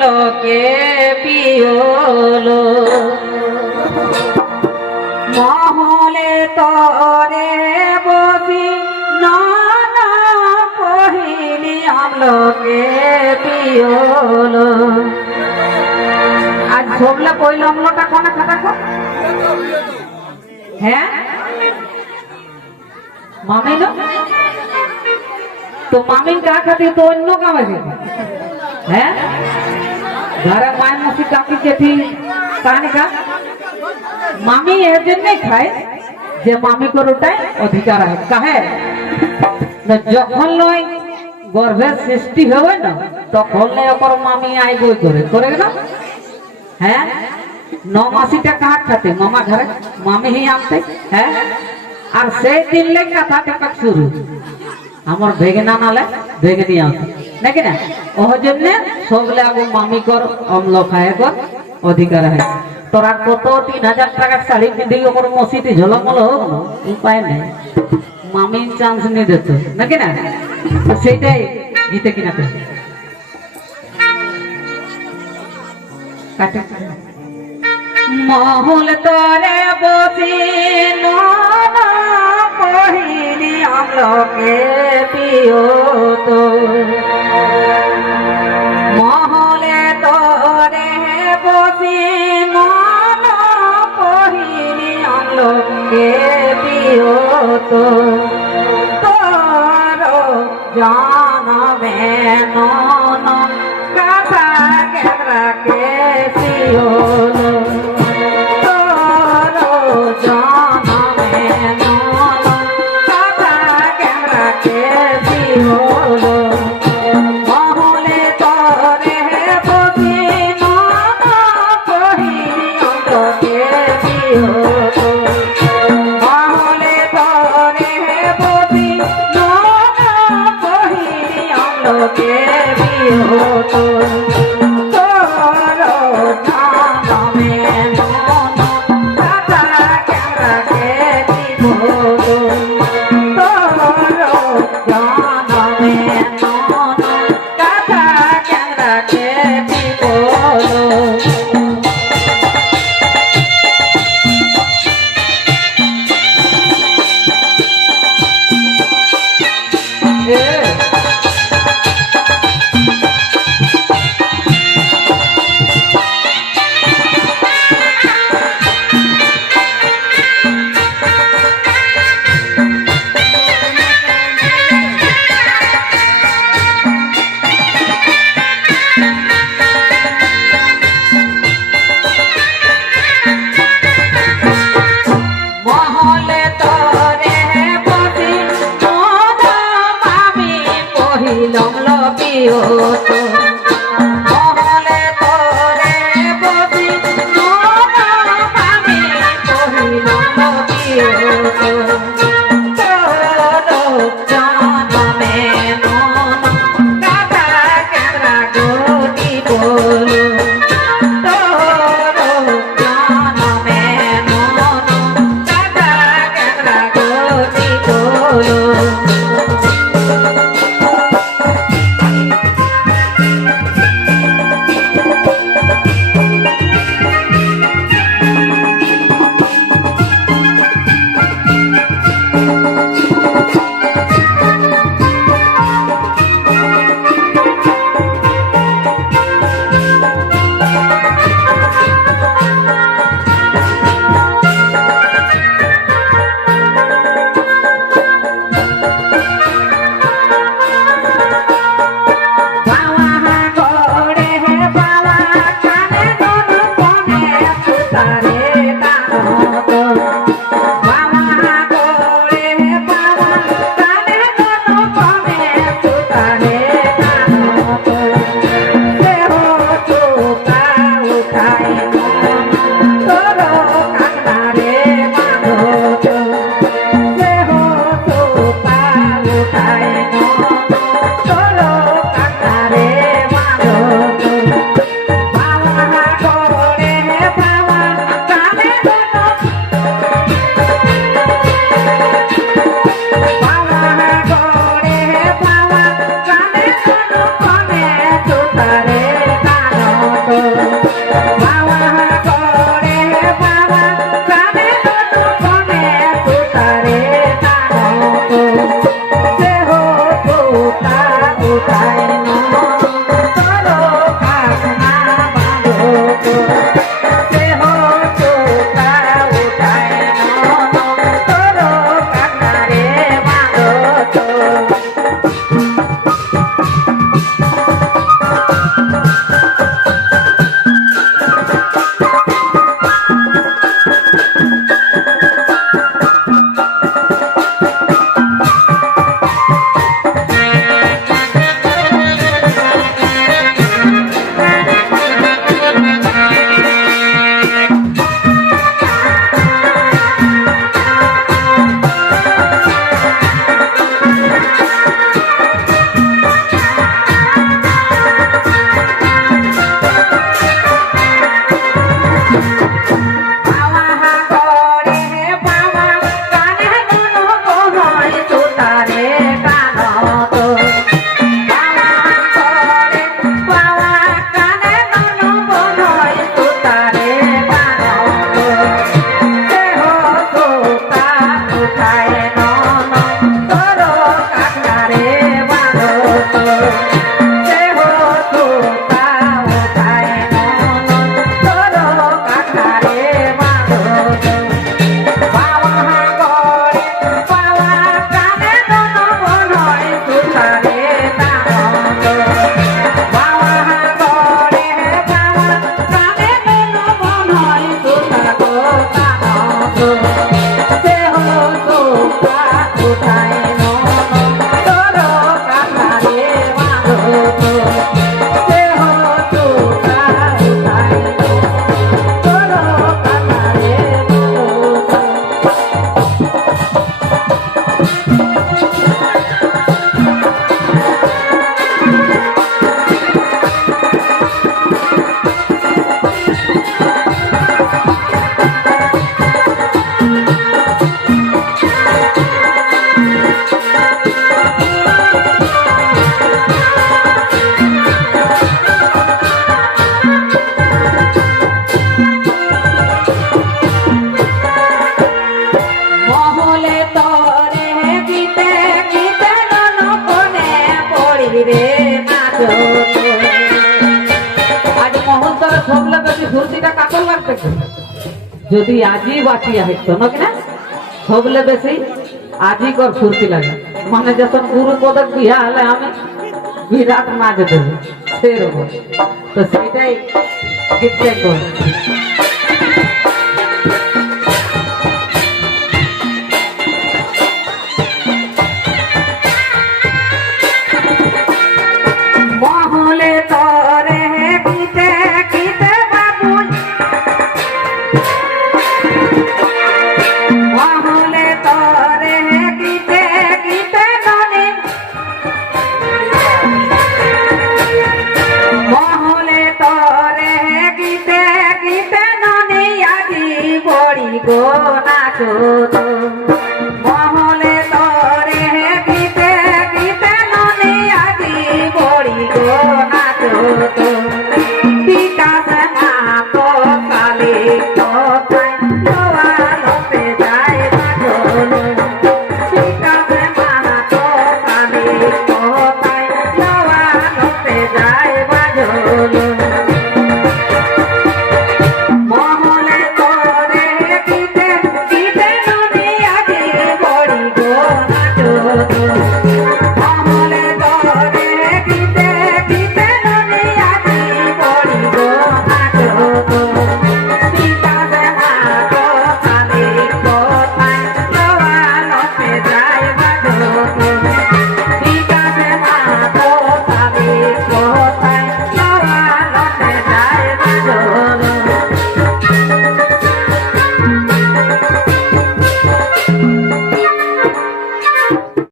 আমলকে পিওলো। মহলে তরে বসি, নানা কহিলি আমলকে পিওলো। আজ ঝোবলা কইল আমলটা কোনা খাতা হ্যাঁ? মামিন? তো মামিন কা খাতে তো অন্য কাম আছে হ্যাঁ? ঘরে মায়ের মসি কাকি জেঠি কাহানি কা? মামি এর জন্যই খায় যে মামি ওটাই অধিকার আছে। কাহে? না, যখন নয় গর্ভের সৃষ্টি হবে না, তখন নয় ওপর মামি আই বই করে। করে না হ্যাঁ? ন মাসিটা কাহার খাতে? মামা ঘরে? মামি হি আনতে? হ্যাঁ? আর সেই দিন লে কথা টেপাক শুরু। আমার ভেগনা নালে ভেগনি আনতে। নাকি না? ওহ জন্য সবলে আগু মামি কর, অম্ল খায় কর, অধিকার হয়। তোরা কত তিন হাজার টাকার শাড়ি পিঁধে ওপর মসিটি ঝলমল হোক, উপায় নেই। মামি চান্স নিয়ে দিত নাকি না? সেইটাই জিতে কিনা কাটে। মহুল তরে বসি নানা কহিলি আমলকে পিও তো মহলে পিওলো যদি আজি বাটি আহিত না? সবলে বেশি আজি কর ফুর্তি লাগে। মানে যখন গুরু পদক বিহা হলে আমি বিরাট নাচ দেবো সেরকম তো সেটাই গীতটাই কর Oh.